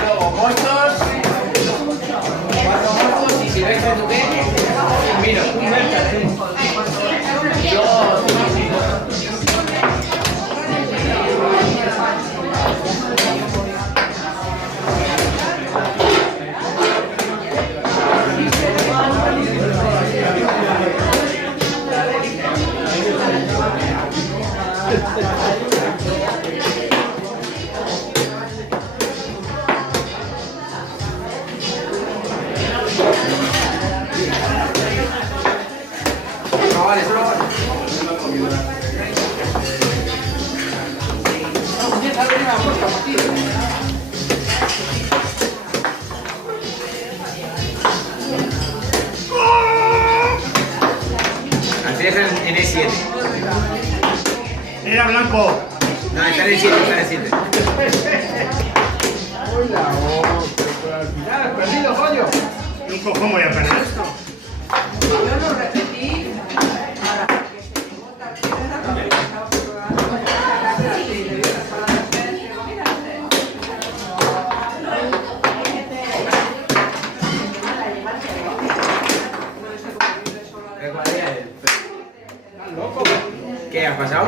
Luego, mostos. 4 mostos y silvestre tú qué. Mira, no vale, solo vale. Así es en E7. Era blanco. No, está en E7, está en E7. Hola, pero al final has perdido, coño. ¿Cómo voy a perder esto? Yo lo repetí para que se vota primero porque estaba probando y le dio las palabras y digo, mira, ¿Qué has pasado?